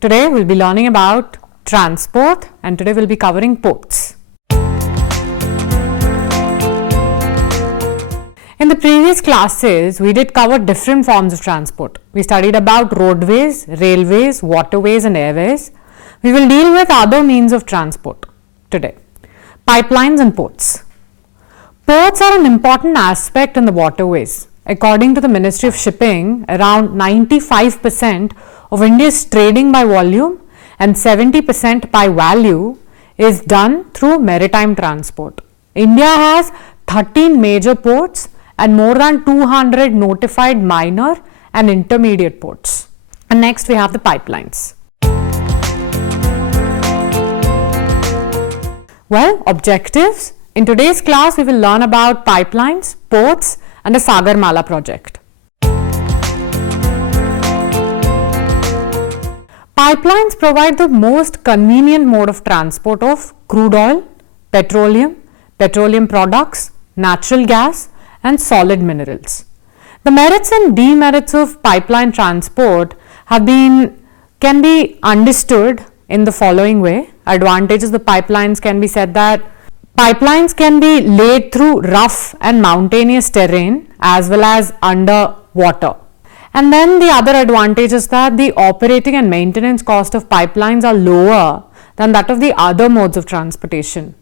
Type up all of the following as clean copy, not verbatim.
Today we'll be learning about transport, and today we'll be covering ports. In the previous classes, we did cover different forms of transport. We studied about roadways, railways, waterways and airways. We will deal with other means of transport today. Pipelines and ports. Ports are an important aspect in the waterways. According to the Ministry of Shipping, around 95% of India's trading by volume and 70% by value is done through maritime transport. India has 13 major ports and more than 200 notified minor and intermediate ports. And next we have the pipelines. Well, objectives. In today's class, we will learn about pipelines, ports and the Sagarmala Project. Pipelines provide the most convenient mode of transport of crude oil, petroleum, petroleum products, natural gas and solid minerals. The merits and demerits of pipeline transport can be understood in the following way. Advantages of the pipelines can be said that pipelines can be laid through rough and mountainous terrain as well as under water. And then the other advantage is that the operating and maintenance cost of pipelines are lower than that of the other modes of transportation.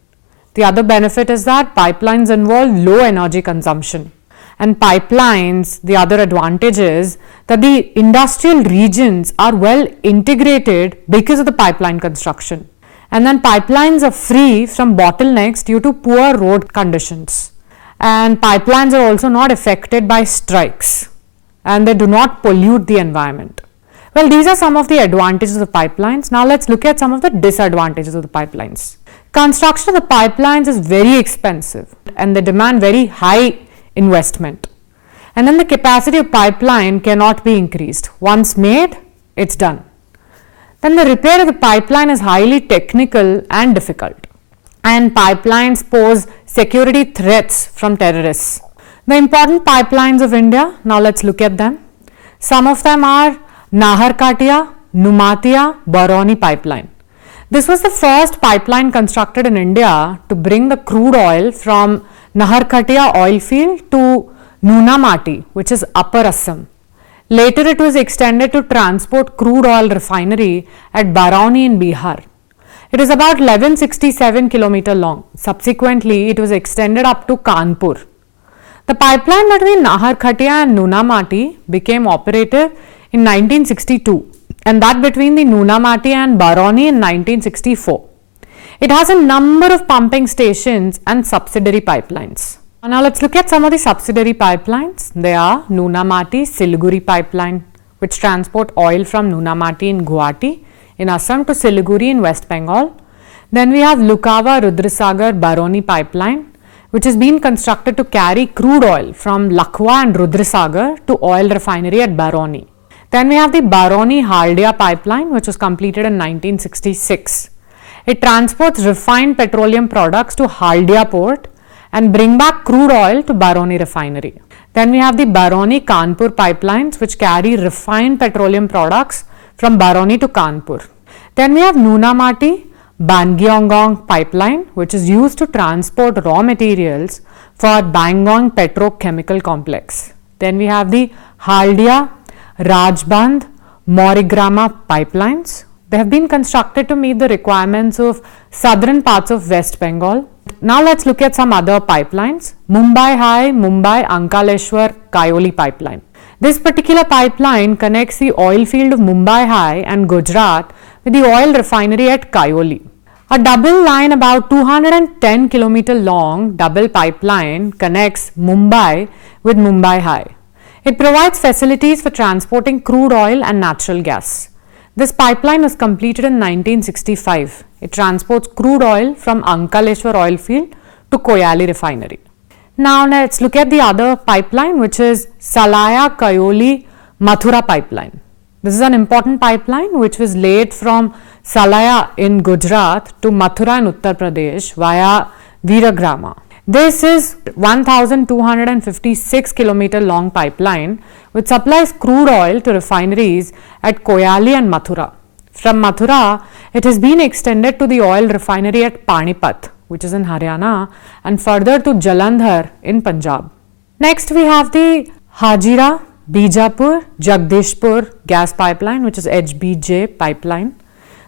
The other benefit is that pipelines involve low energy consumption. And pipelines, the other advantage is that the industrial regions are well integrated because of the pipeline construction. And then pipelines are free from bottlenecks due to poor road conditions. And pipelines are also not affected by strikes, and they do not pollute the environment. Well, these are some of the advantages of the pipelines. Now let's look at some of the disadvantages of the pipelines. Construction of the pipelines is very expensive and they demand very high investment. And then the capacity of pipeline cannot be increased. Once made, it's done. Then the repair of the pipeline is highly technical and difficult. And pipelines pose security threats from terrorists. The important pipelines of India, now let's look at them. Some of them are Naharkatia, Numatia, Barauni pipeline. This was the first pipeline constructed in India to bring the crude oil from Naharkatia oil field to Nunamati, which is Upper Assam. Later it was extended to transport crude oil refinery at Barauni in Bihar. It is about 1167 km long. Subsequently, it was extended up to Kanpur. The pipeline between Naharkatia and Nunamati became operative in 1962 and that between the Nunamati and Barauni in 1964. It has a number of pumping stations and subsidiary pipelines. Now let's look at some of the subsidiary pipelines. They are Nunamati Siliguri pipeline, which transport oil from Nunamati in Guwahati in Assam to Siliguri in West Bengal. Then we have Lukava Rudrasagar Barauni pipeline, which has been constructed to carry crude oil from Lakhwa and Rudrasagar to oil refinery at Barauni. Then we have the Barauni Haldia pipeline, which was completed in 1966. It transports refined petroleum products to Haldia port and bring back crude oil to Barauni refinery. Then we have the Barauni Kanpur pipelines, which carry refined petroleum products from Barauni to Kanpur. Then we have Nunamati Bangyongong pipeline, which is used to transport raw materials for Bangong petrochemical complex. Then we have the Haldia Rajband Morigrama pipelines. They have been constructed to meet the requirements of southern parts of West Bengal. Now let's look at some other pipelines. Mumbai High Mumbai Ankaleshwar Kaioli pipeline. This particular pipeline connects the oil field of Mumbai High and Gujarat with the oil refinery at Kaioli. A double line about 210 km long double pipeline connects Mumbai with Mumbai High. It provides facilities for transporting crude oil and natural gas. This pipeline was completed in 1965. It transports crude oil from Ankaleshwar oil field to Koyali refinery. Now let's look at the other pipeline, which is Salaya Kaioli Mathura pipeline. This is an important pipeline which was laid from Salaya in Gujarat to Mathura in Uttar Pradesh via Veeragrama. This is 1256 km long pipeline which supplies crude oil to refineries at Koyali and Mathura. From Mathura, it has been extended to the oil refinery at Panipat, which is in Haryana, and further to Jalandhar in Punjab. Next, we have the Hajira, Bijapur, Jagdishpur gas pipeline, which is HBJ pipeline.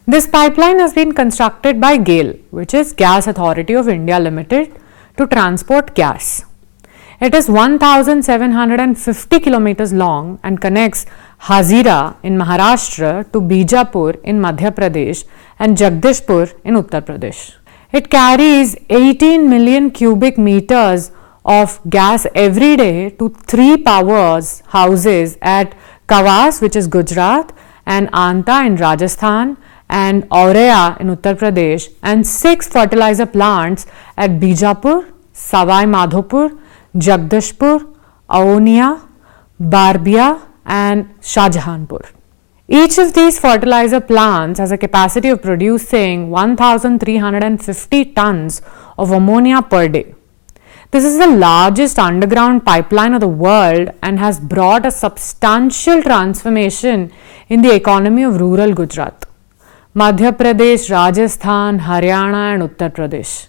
This pipeline has been constructed by GAIL, which is Gas Authority of India Limited, to transport gas. It is 1750 kilometers long and connects Hazira in Maharashtra to Bijapur in Madhya Pradesh and Jagdishpur in Uttar Pradesh. It carries 18 million cubic meters of gas every day to 3 power houses at Kawas, which is Gujarat, and Anta in Rajasthan, and Aurea in Uttar Pradesh, and 6 fertilizer plants at Bijapur, Savai Madhopur, Jagdishpur, Aonia, Barbia, and Shahjahanpur. Each of these fertilizer plants has a capacity of producing 1350 tons of ammonia per day. This is the largest underground pipeline of the world and has brought a substantial transformation in the economy of rural Gujarat, Madhya Pradesh, Rajasthan, Haryana, and Uttar Pradesh.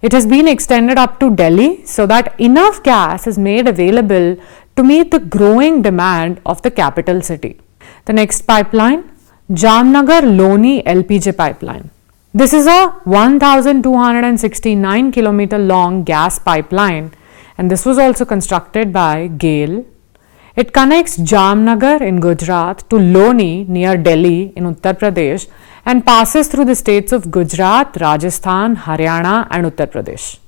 It has been extended up to Delhi so that enough gas is made available to meet the growing demand of the capital city. The next pipeline, Jamnagar Loni LPG pipeline. This is a 1269 kilometer long gas pipeline, and this was also constructed by GAIL. It connects Jamnagar in Gujarat to Loni near Delhi in Uttar Pradesh and passes through the states of Gujarat, Rajasthan, Haryana, and Uttar Pradesh.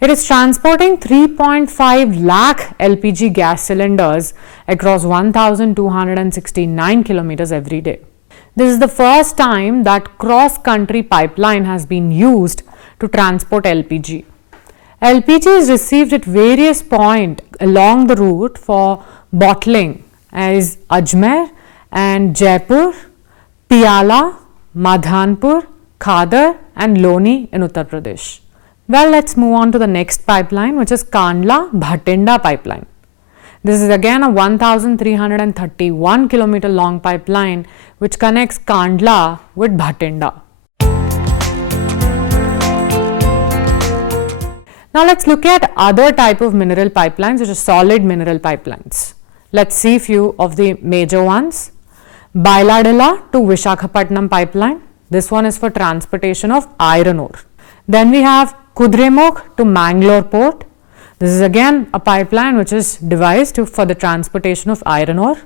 It is transporting 3.5 lakh LPG gas cylinders across 1269 kilometers every day. This is the first time that cross-country pipeline has been used to transport LPG. LPG is received at various points along the route for bottling as Ajmer and Jaipur, Piyala, Madhanpur, Khadar, and Loni in Uttar Pradesh. Well, let's move on to the next pipeline, which is Kandla Bhatinda pipeline. This is again a 1331 kilometer long pipeline which connects Kandla with Bhatinda. Now let's look at other type of mineral pipelines, which are solid mineral pipelines. Let's see few of the major ones. Bailadila to Vishakhapatnam pipeline. This one is for transportation of iron ore. Then we have Kudremukh to Mangalore port. This is again a pipeline which is devised for the transportation of iron ore.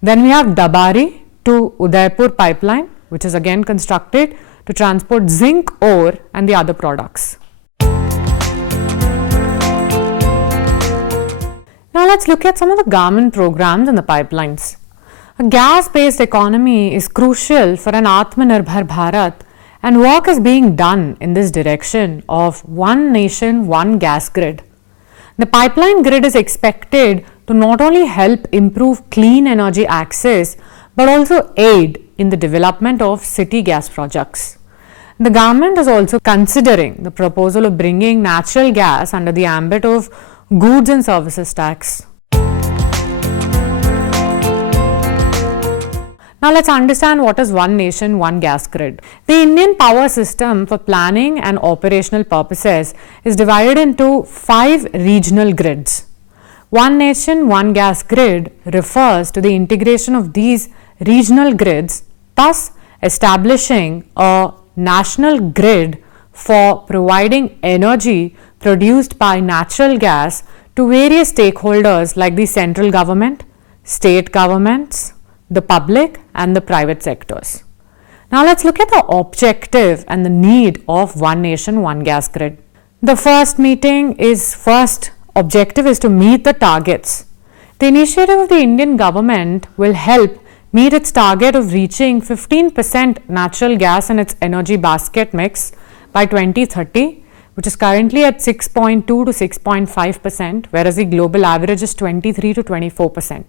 Then we have Dabari to Udaipur pipeline, which is again constructed to transport zinc ore and the other products. Now let's look at some of the government programs and the pipelines. A gas-based economy is crucial for an Atmanirbhar Bharat, and work is being done in this direction of one nation, one gas grid. The pipeline grid is expected to not only help improve clean energy access but also aid in the development of city gas projects. The government is also considering the proposal of bringing natural gas under the ambit of goods and services tax. Now let's understand what is one nation, one gas grid. The Indian power system for planning and operational purposes is divided into 5 regional grids. One nation, one gas grid refers to the integration of these regional grids, thus establishing a national grid for providing energy produced by natural gas to various stakeholders like the central government, state governments, the public and the private sectors. Now let's look at the objective and the need of one nation, one gas grid. The first objective is to meet the targets. The initiative of the Indian government will help meet its target of reaching 15% natural gas in its energy basket mix by 2030, which is currently at 6.2 to 6.5%, whereas the global average is 23 to 24%.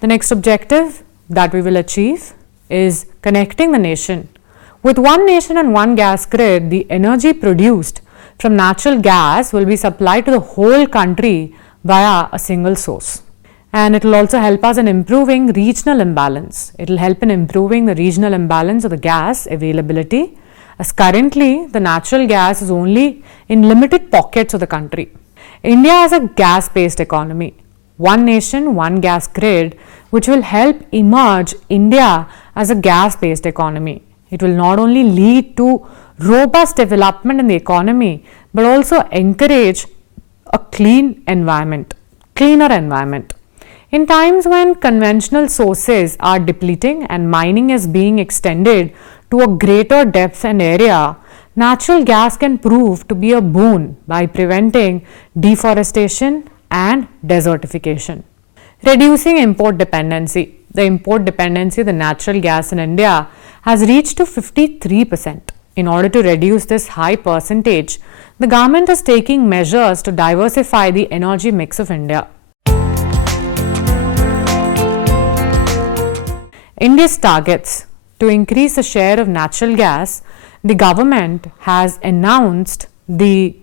The next objective that we will achieve is connecting the nation. With one nation and one gas grid, the energy produced from natural gas will be supplied to the whole country via a single source. and it will also help us in improving regional imbalance. It will help in improving the regional imbalance of the gas availability, as currently the natural gas is only in limited pockets of the country. India has a gas-based economy, one nation, one gas grid, which will help emerge India as a gas-based economy. It will not only lead to robust development in the economy, but also encourage a cleaner environment. In times when conventional sources are depleting and mining is being extended to a greater depth and area, natural gas can prove to be a boon by preventing deforestation and desertification. Reducing import dependency. The import dependency of the natural gas in India has reached to 53%. In order to reduce this high percentage, the government is taking measures to diversify the energy mix of India. India's targets to increase the share of natural gas. The government has announced the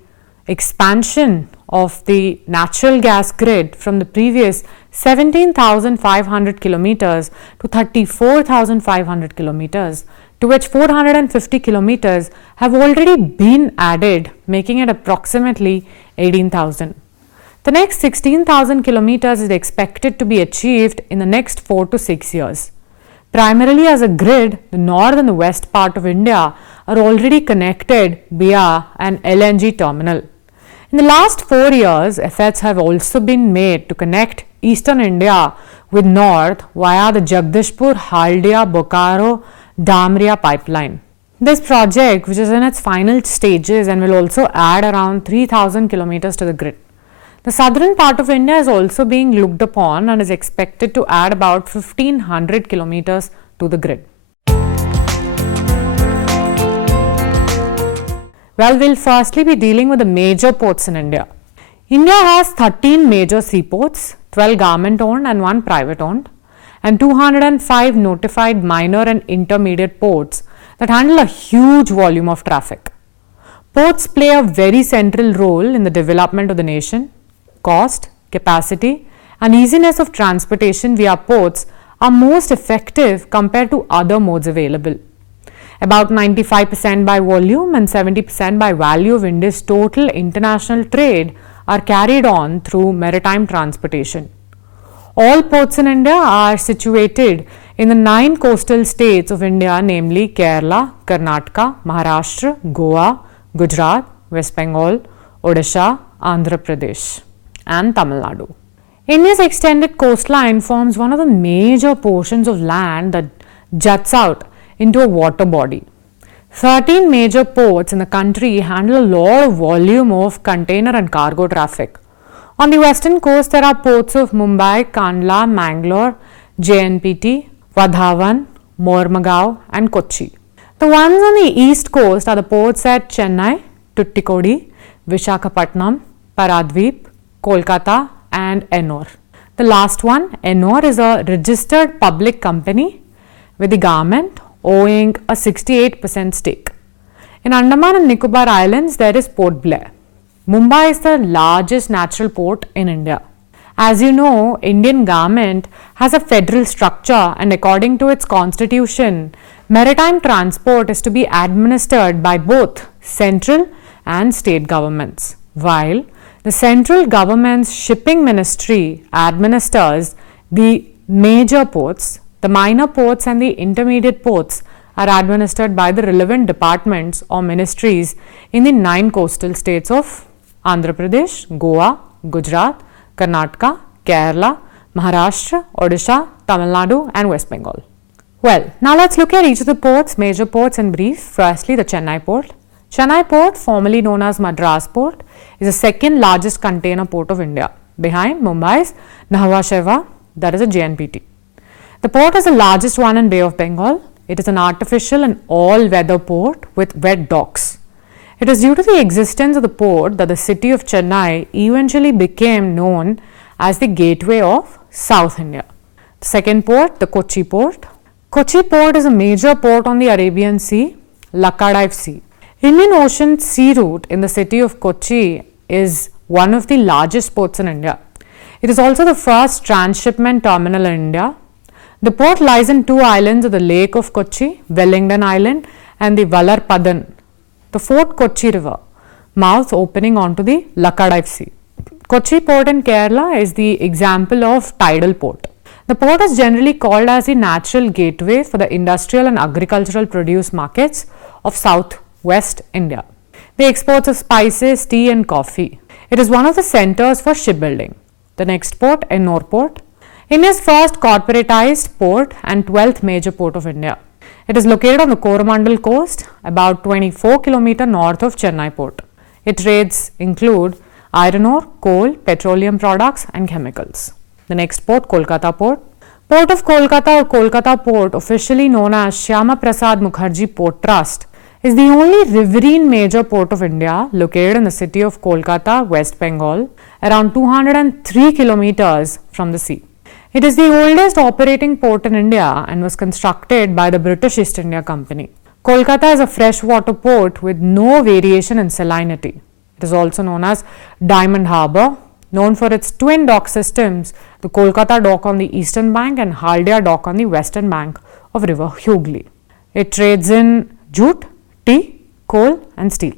expansion of the natural gas grid from the previous 17,500 kilometers to 34,500 kilometers, to which 450 kilometers have already been added, making it approximately 18,000. The next 16,000 kilometers is expected to be achieved in the next 4 to 6 years. Primarily as a grid, the north and the west part of India are already connected via an LNG terminal. In the last 4 years, efforts have also been made to connect eastern India with north via the Jagdishpur, Haldia, Bokaro, Damria pipeline. This project, which is in its final stages and will also add around 3,000 kilometers to the grid. The southern part of India is also being looked upon and is expected to add about 1,500 kilometers to the grid. Well, we'll firstly be dealing with the major ports in India. India has 13 major seaports, 12 government owned and 1 private owned, and 205 notified minor and intermediate ports that handle a huge volume of traffic. Ports play a very central role in the development of the nation. Cost, capacity, and easiness of transportation via ports are most effective compared to other modes available. About 95% by volume and 70% by value of India's total international trade are carried on through maritime transportation. All ports in India are situated in the 9 coastal states of India, namely Kerala, Karnataka, Maharashtra, Goa, Gujarat, West Bengal, Odisha, Andhra Pradesh, and Tamil Nadu. India's extended coastline forms one of the major portions of land that juts out into a water body. 13 major ports in the country handle a lot of volume of container and cargo traffic. On the western coast, there are ports of Mumbai, Kandla, Mangalore, JNPT, Vadhavan, Mormugao, and Kochi. The ones on the east coast are the ports at Chennai, Tuticorin, Visakhapatnam, Paradweep, Kolkata, and Ennore. The last one, Ennore, is a registered public company with the government owing a 68% stake. In Andaman and Nicobar Islands, there is Port Blair. Mumbai is the largest natural port in India. As you know, Indian government has a federal structure, and according to its constitution, maritime transport is to be administered by both central and state governments, while the central government's shipping ministry administers the major ports. The minor ports and the intermediate ports are administered by the relevant departments or ministries in the 9 coastal states of Andhra Pradesh, Goa, Gujarat, Karnataka, Kerala, Maharashtra, Odisha, Tamil Nadu, and West Bengal. Well, now let's look at each of the ports, major ports in brief. Firstly, the Chennai port. Chennai port, formerly known as Madras port, is the second largest container port of India, behind Mumbai's Nhava Sheva, that is a JNPT. The port is the largest one in Bay of Bengal. It is an artificial and all-weather port with wet docks. It is due to the existence of the port that the city of Chennai eventually became known as the gateway of South India. The second port, the Kochi port. Kochi port is a major port on the Arabian Sea, Laccadive Sea. Indian Ocean sea route in the city of Kochi is one of the largest ports in India. It is also the first transshipment terminal in India. The port lies in two islands of the Lake of Kochi, Wellington Island and the Vallarpadan, the Fort Kochi River, mouth opening onto the Lakkadive Sea. Kochi port in Kerala is the example of tidal port. The port is generally called as the natural gateway for the industrial and agricultural produce markets of southwest India. The exports of spices, tea and coffee. It is one of the centers for shipbuilding. The next port, Ennore Port, India's first corporatized port and 12th major port of India. It is located on the Coromandel coast, about 24 km north of Chennai port. Its trades include iron ore, coal, petroleum products and chemicals. The next port, Kolkata Port. Port of Kolkata or Kolkata Port, officially known as Shyama Prasad Mukherjee Port Trust, is the only riverine major port of India located in the city of Kolkata, West Bengal, around 203 kilometers from the sea. It is the oldest operating port in India and was constructed by the British East India Company. Kolkata is a freshwater port with no variation in salinity. It is also known as Diamond Harbour, known for its twin dock systems, the Kolkata dock on the eastern bank and Haldia dock on the western bank of River Hooghly. It trades in jute, tea, coal and steel.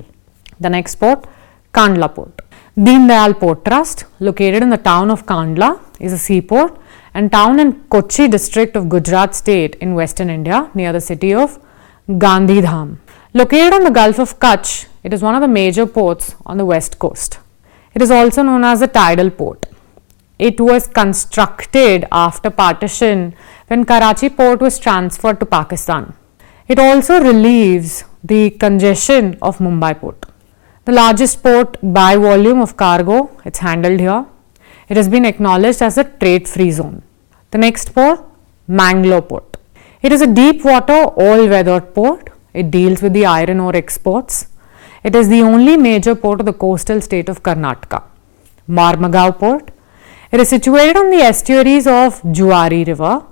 The next port, Kandla Port. Deen Dayal Port Trust, located in the town of Kandla, is a seaport and town in Kochi district of Gujarat state in western India near the city of Gandhidham. Located on the Gulf of Kutch, it is one of the major ports on the west coast. It is also known as a tidal port. It was constructed after partition when Karachi port was transferred to Pakistan. It also relieves the congestion of Mumbai port. The largest port by volume of cargo, it's handled here. It has been acknowledged as a trade-free zone. The next port, Mangalore Port. It is a deep water, all-weathered port. It deals with the iron ore exports. It is the only major port of the coastal state of Karnataka. Marmagaon Port. It is situated on the estuaries of Juari River.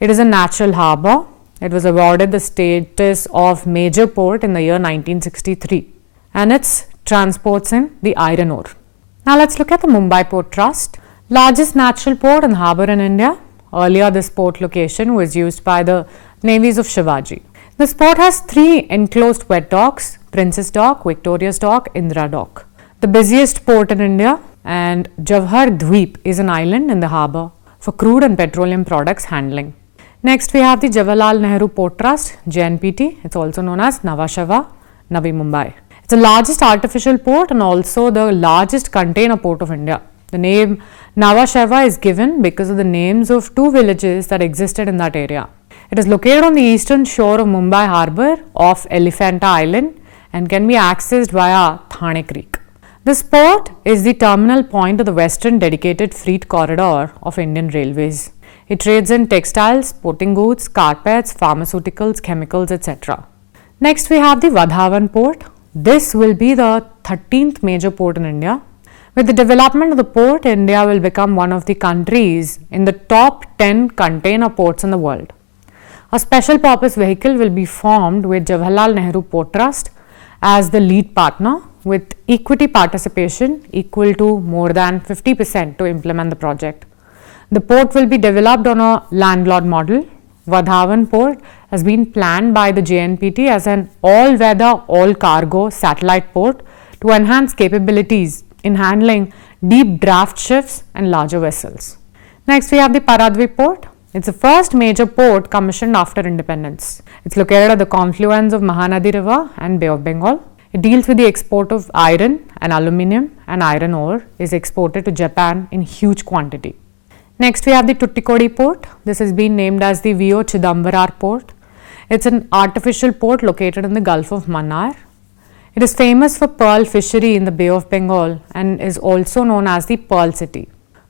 It is a natural harbour. It was awarded the status of major port in the year 1963 and it transports in the iron ore. Now let's look at the Mumbai Port Trust, largest natural port and harbour in India. Earlier this port location was used by the navies of Shivaji. This port has three enclosed wet docks, Princess Dock, Victoria's Dock, Indira Dock. The busiest port in India, and Jawhar Dweep is an island in the harbour for crude and petroleum products handling. Next we have the Jawaharlal Nehru Port Trust, JNPT. It's also known as Nhava Navi Mumbai. It's the largest artificial port and also the largest container port of India. The name Nhava is given because of the names of two villages that existed in that area. It is located on the eastern shore of Mumbai harbour off Elephanta Island and can be accessed via Thane Creek. This port is the terminal point of the western dedicated freight corridor of Indian Railways. It trades in textiles, sporting goods, carpets, pharmaceuticals, chemicals, etc. Next we have the Vadhavan Port. This will be the 13th major port in India. With the development of the port, India will become one of the countries in the top 10 container ports in the world. A special purpose vehicle will be formed with Jawaharlal Nehru Port Trust as the lead partner with equity participation equal to more than 50% to implement the project. The port will be developed on a landlord model. Vadhavan Port has been planned by the JNPT as an all-weather, all-cargo satellite port to enhance capabilities in handling deep draft ships and larger vessels. Next we have the Paradip Port. It's the first major port commissioned after independence. It's located at the confluence of Mahanadi River and Bay of Bengal. It deals with the export of iron and aluminium, and iron ore is exported to Japan in huge quantity. Next we have the Tuticorin Port. This has been named as the V.O Chidambarar Port. It's an artificial port located in the Gulf of Mannar. It is famous for pearl fishery in the Bay of Bengal and is also known as the Pearl City.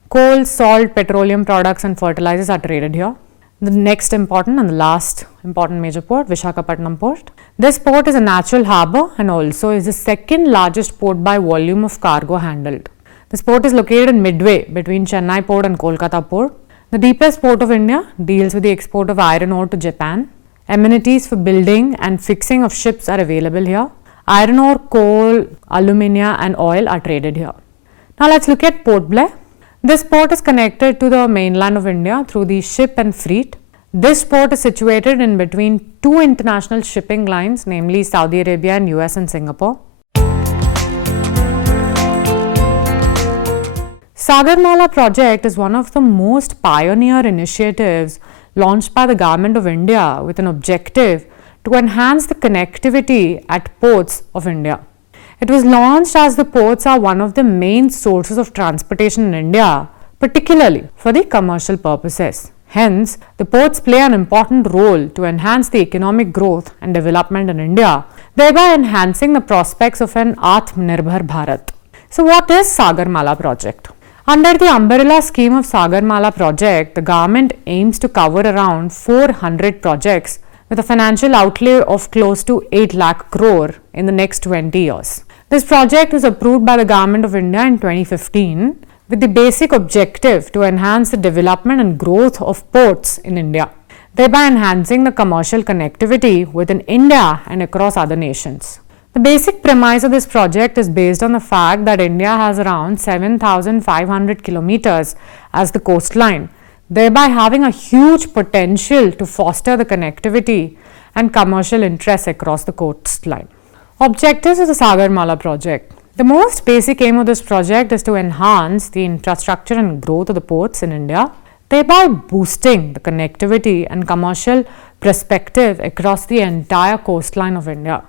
Coal, salt, petroleum products and fertilizers are traded here. The next important and the last important major port, Visakhapatnam Port. This port is a natural harbour and also is the second largest port by volume of cargo handled. This port is located in midway between Chennai Port and Kolkata Port. The deepest port of India deals with the export of iron ore to Japan. Amenities for building and fixing of ships are available here. Iron ore, coal, alumina and oil are traded here. Now let's look at Port Blair. This port is connected to the mainland of India through the ship and freight. This port is situated in between two international shipping lines, namely Saudi Arabia and US and Singapore. Sagarmala Project is one of the most pioneer initiatives launched by the Government of India with an objective to enhance the connectivity at ports of India. It was launched as the ports are one of the main sources of transportation in India, particularly for the commercial purposes. Hence, the ports play an important role to enhance the economic growth and development in India, thereby enhancing the prospects of an Atmanirbhar Bharat. So, what is Sagarmala Project? Under the umbrella scheme of Sagarmala Project, the government aims to cover around 400 projects with a financial outlay of close to 8 lakh crore in the next 20 years. This project was approved by the Government of India in 2015 with the basic objective to enhance the development and growth of ports in India, thereby enhancing the commercial connectivity within India and across other nations. The basic premise of this project is based on the fact that India has around 7,500 kilometers as the coastline, thereby having a huge potential to foster the connectivity and commercial interests across the coastline. Objectives of the Sagarmala Project. The most basic aim of this project is to enhance the infrastructure and growth of the ports in India, thereby boosting the connectivity and commercial perspective across the entire coastline of India.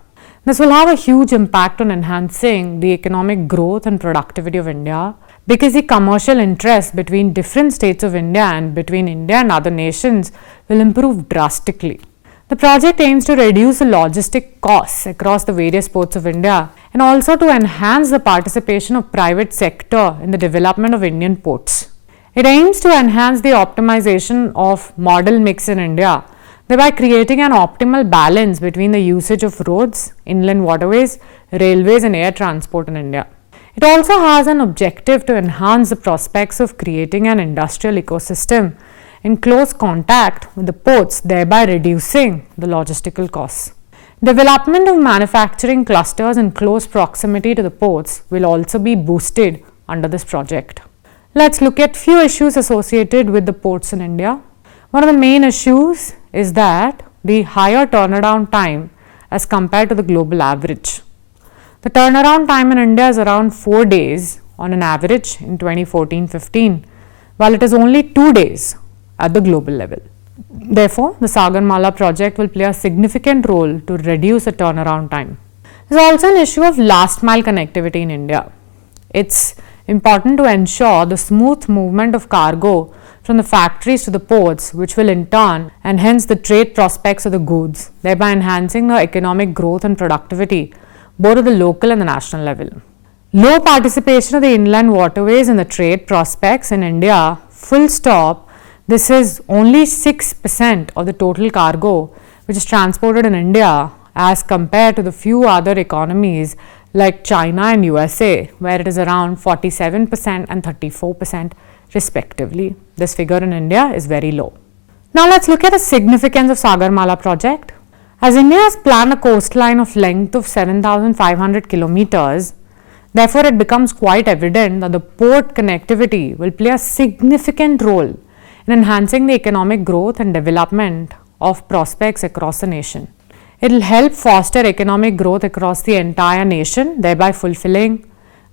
This will have a huge impact on enhancing the economic growth and productivity of India because the commercial interests between different states of India and between India and other nations will improve drastically. The project aims to reduce the logistic costs across the various ports of India and also to enhance the participation of private sector in the development of Indian ports. It aims to enhance the optimization of modal mix in India, thereby creating an optimal balance between the usage of roads, inland waterways, railways and air transport in India. It also has an objective to enhance the prospects of creating an industrial ecosystem in close contact with the ports, thereby reducing the logistical costs. Development of manufacturing clusters in close proximity to the ports will also be boosted under this project. Let's look at few issues associated with the ports in India. One of the main issues is that the higher turnaround time as compared to the global average. The turnaround time in India is around 4 days on an average in 2014-15, while it is only 2 days at the global level. Therefore, the Sagarmala project will play a significant role to reduce the turnaround time. There is also an issue of last mile connectivity in India. It's important to ensure the smooth movement of cargo from the factories to the ports, which will in turn enhance the trade prospects of the goods, thereby enhancing the economic growth and productivity both at the local and the national level. Low participation of the inland waterways in the trade prospects in India, full stop. This is only 6% of the total cargo which is transported in India as compared to the few other economies like China and USA, where it is around 47% and 34% respectively. This figure in India is very low. Now let's look at the significance of Sagarmala project. As India has planned a coastline of length of 7,500 kilometers, therefore it becomes quite evident that the port connectivity will play a significant role in enhancing the economic growth and development of prospects across the nation. It will help foster economic growth across the entire nation, thereby fulfilling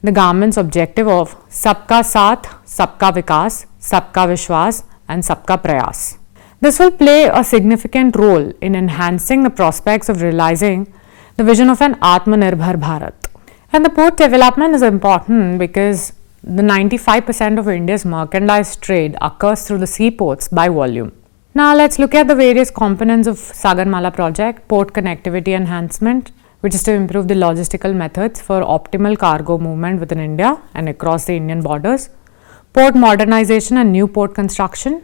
the government's objective of Sabka Saath, Sabka Vikas, Sabka Vishwas and Sabka Prayas. This will play a significant role in enhancing the prospects of realizing the vision of an Atmanirbhar Bharat. And the port development is important because the 95% of India's merchandise trade occurs through the seaports by volume. Now let's look at the various components of Sagarmala project. Port connectivity enhancement, which is to improve the logistical methods for optimal cargo movement within India and across the Indian borders. Port modernization and new port construction.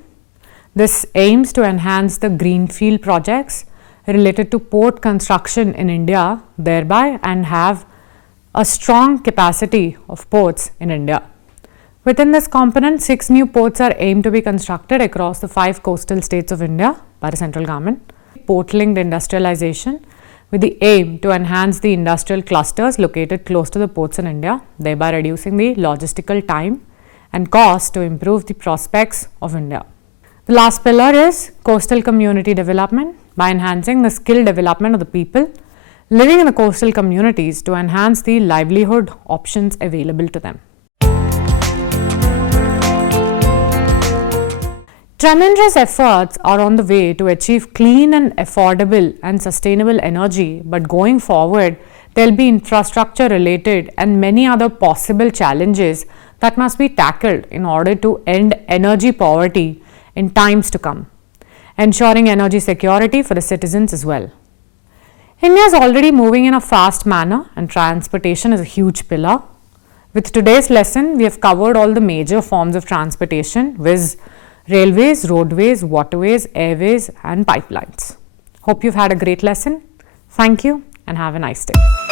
This aims to enhance the greenfield projects related to port construction in India, thereby and have a strong capacity of ports in India. Within this component, 6 new ports are aimed to be constructed across the 5 coastal states of India by the central government. Port-linked industrialization with the aim to enhance the industrial clusters located close to the ports in India, thereby reducing the logistical time and costs to improve the prospects of India. The last pillar is coastal community development by enhancing the skill development of the people living in the coastal communities to enhance the livelihood options available to them. Tremendous efforts are on the way to achieve clean and affordable and sustainable energy, but going forward, there will be infrastructure related and many other possible challenges that must be tackled in order to end energy poverty in times to come, ensuring energy security for the citizens as well. India is already moving in a fast manner and transportation is a huge pillar. With today's lesson, we have covered all the major forms of transportation, viz. Railways, roadways, waterways, airways and pipelines. Hope you've had a great lesson. Thank you and have a nice day.